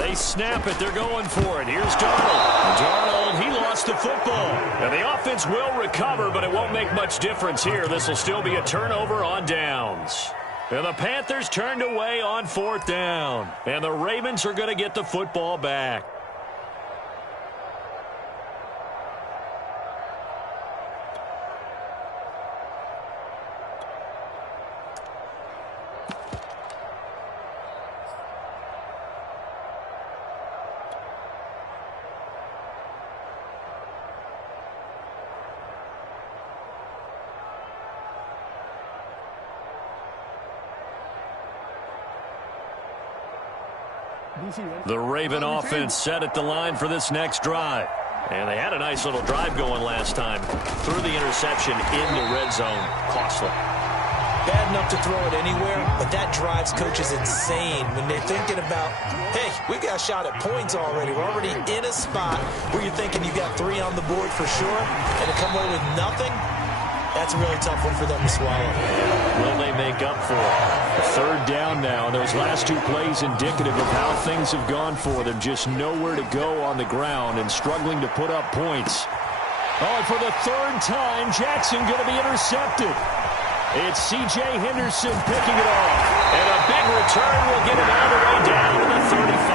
They snap it. They're going for it. Here's Darnold. Darnold, he lost the football. And the offense will recover, but it won't make much difference here. This will still be a turnover on downs. And the Panthers turned away on fourth down. And the Ravens are going to get the football back. The Raven offense set at the line for this next drive. And they had a nice little drive going last time. Threw the interception in the red zone. Costly. Bad enough to throw it anywhere, but that drives coaches insane when they're thinking about, hey, we got a shot at points already. We're already in a spot where you're thinking you got 3 on the board for sure, and to come away with nothing, that's a really tough one for them to swallow. Will they make up for it? Third down now. Those last 2 plays indicative of how things have gone for them. Just nowhere to go on the ground and struggling to put up points. Oh, and for the 3rd time, Jackson going to be intercepted. It's C.J. Henderson picking it off. And a big return will get him all the way down to the 35.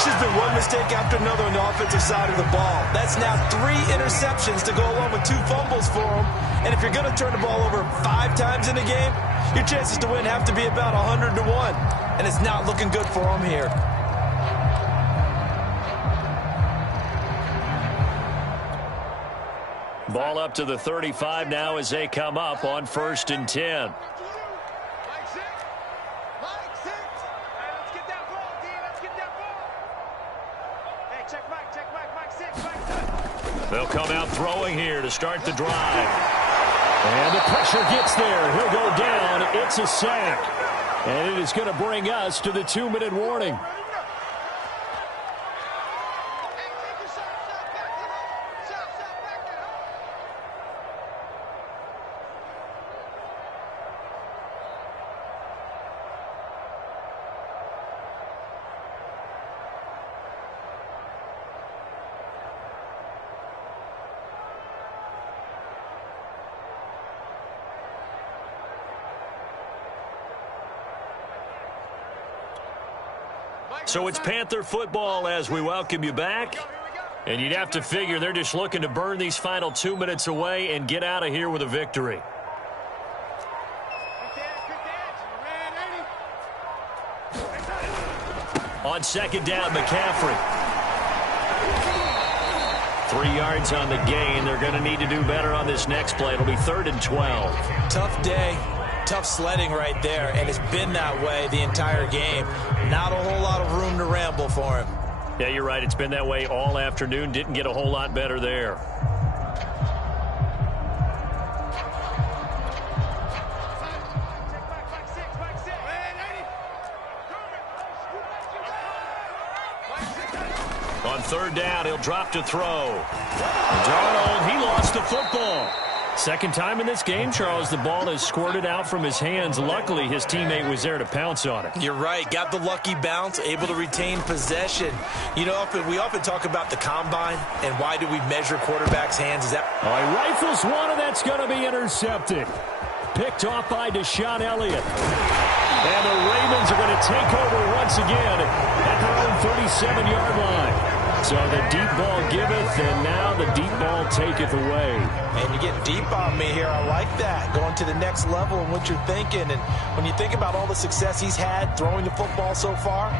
There's been one mistake after another on the offensive side of the ball. That's now 3 interceptions to go along with 2 fumbles for him. And if you're going to turn the ball over 5 times in a game, your chances to win have to be about 100 to 1. And it's not looking good for him here. Ball up to the 35 now as they come up on 1st and 10. They'll come out throwing here to start the drive. And the pressure gets there. He'll go down. It's a sack. And it is going to bring us to the 2-minute warning. So it's Panther football as we welcome you back. And you'd have to figure they're just looking to burn these final 2 minutes away and get out of here with a victory. On 2nd down, McCaffrey. 3 yards on the gain. They're going to need to do better on this next play. It'll be 3rd and 12. Tough day. Tough sledding right there, and it's been that way the entire game. Not a whole lot of room to ramble for him. Yeah, you're right. It's been that way all afternoon. Didn't get a whole lot better there. On 3rd down, he'll drop to throw. Darnold, he lost the football. 2nd time in this game, Charles, the ball has squirted out from his hands. Luckily, his teammate was there to pounce on it. You're right. Got the lucky bounce, able to retain possession. You know, we often talk about the combine and why do we measure quarterbacks' hands. Is that... He rifles one, and that's going to be intercepted. Picked off by Deshaun Elliott. And the Ravens are going to take over once again at their own 37-yard line. So the deep ball giveth, and now the deep ball taketh away. And you get deep on me here. I like that. Going to the next level and what you're thinking. And when you think about all the success he's had throwing the football so far,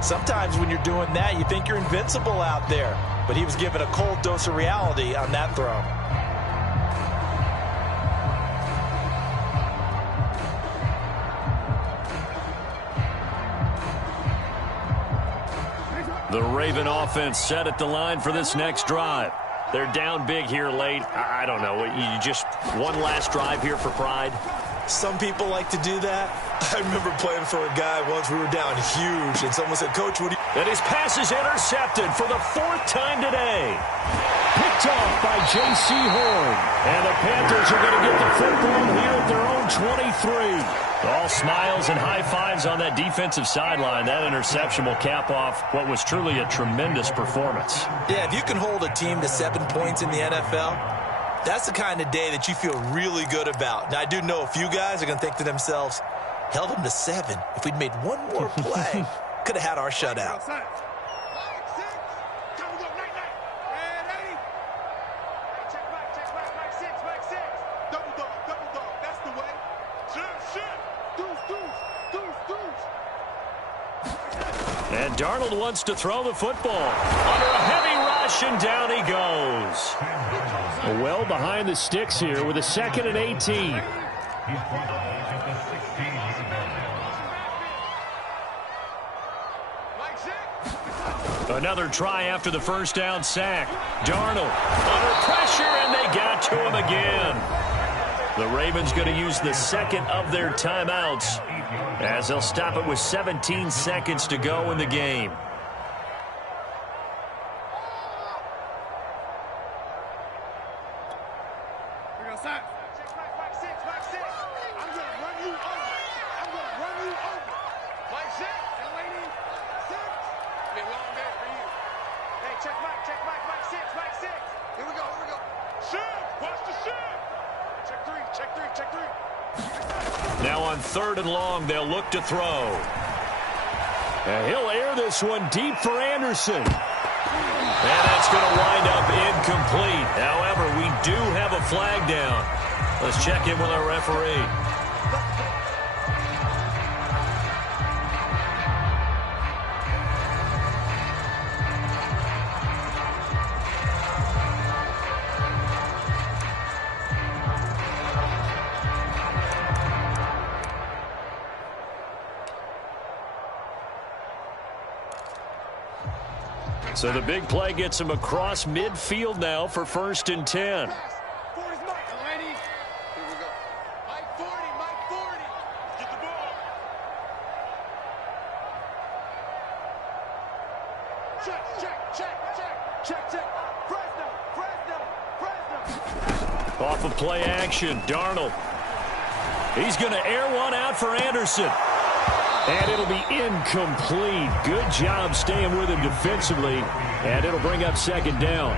sometimes when you're doing that, you think you're invincible out there. But he was given a cold dose of reality on that throw. The Raven offense set at the line for this next drive. They're down big here late. I don't know. You just one last drive here for pride? Some people like to do that. I remember playing for a guy once. We were down huge, and someone said, Coach, what do you... And his pass is intercepted for the 4th time today. Picked off by J.C. Horn. And the Panthers are going to get the football here at their own 23. All smiles and high fives on that defensive sideline. That interception will cap off what was truly a tremendous performance. Yeah, if you can hold a team to 7 points in the NFL, that's the kind of day that you feel really good about. Now, I do know a few guys are going to think to themselves, held them to 7. If we'd made one more play, could have had our shutout. And Darnold wants to throw the football. Under a heavy rush, and down he goes. Well behind the sticks here with a 2nd and 18. Another try after the first down sack. Darnold under pressure, and they got to him again. The Ravens going to use the 2nd of their timeouts as they'll stop it with 17 seconds to go in the game. Now on 3rd and long, they'll look to throw. And he'll air this one deep for Anderson. And that's going to wind up incomplete. However, we do have a flag down. Let's check in with our referee. So the big play gets him across midfield now for 1st and 10. Off of play action, Darnold. He's going to air one out for Anderson. And it'll be incomplete. Good job staying with him defensively. And it'll bring up 2nd down.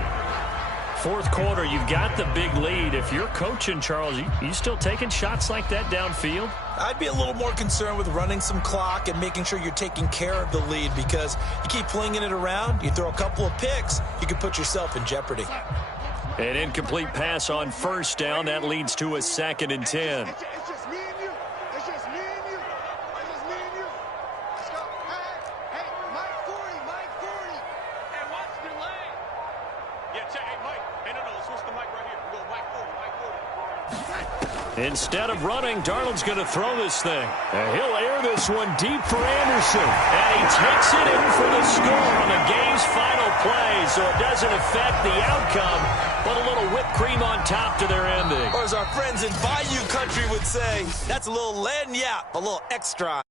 4th quarter, you've got the big lead. If you're coaching, Charles, you still taking shots like that downfield? I'd be a little more concerned with running some clock and making sure you're taking care of the lead, because you keep flinging it around, you throw a couple of picks, you can put yourself in jeopardy. An incomplete pass on 1st down. That leads to a 2nd and 10. Instead of running, Darnold's going to throw this thing. And he'll air this one deep for Anderson. And he takes it in for the score on the game's final play, so it doesn't affect the outcome, but a little whipped cream on top to their ending. Or as our friends in Bayou Country would say, that's a little lagniappe, a little extra.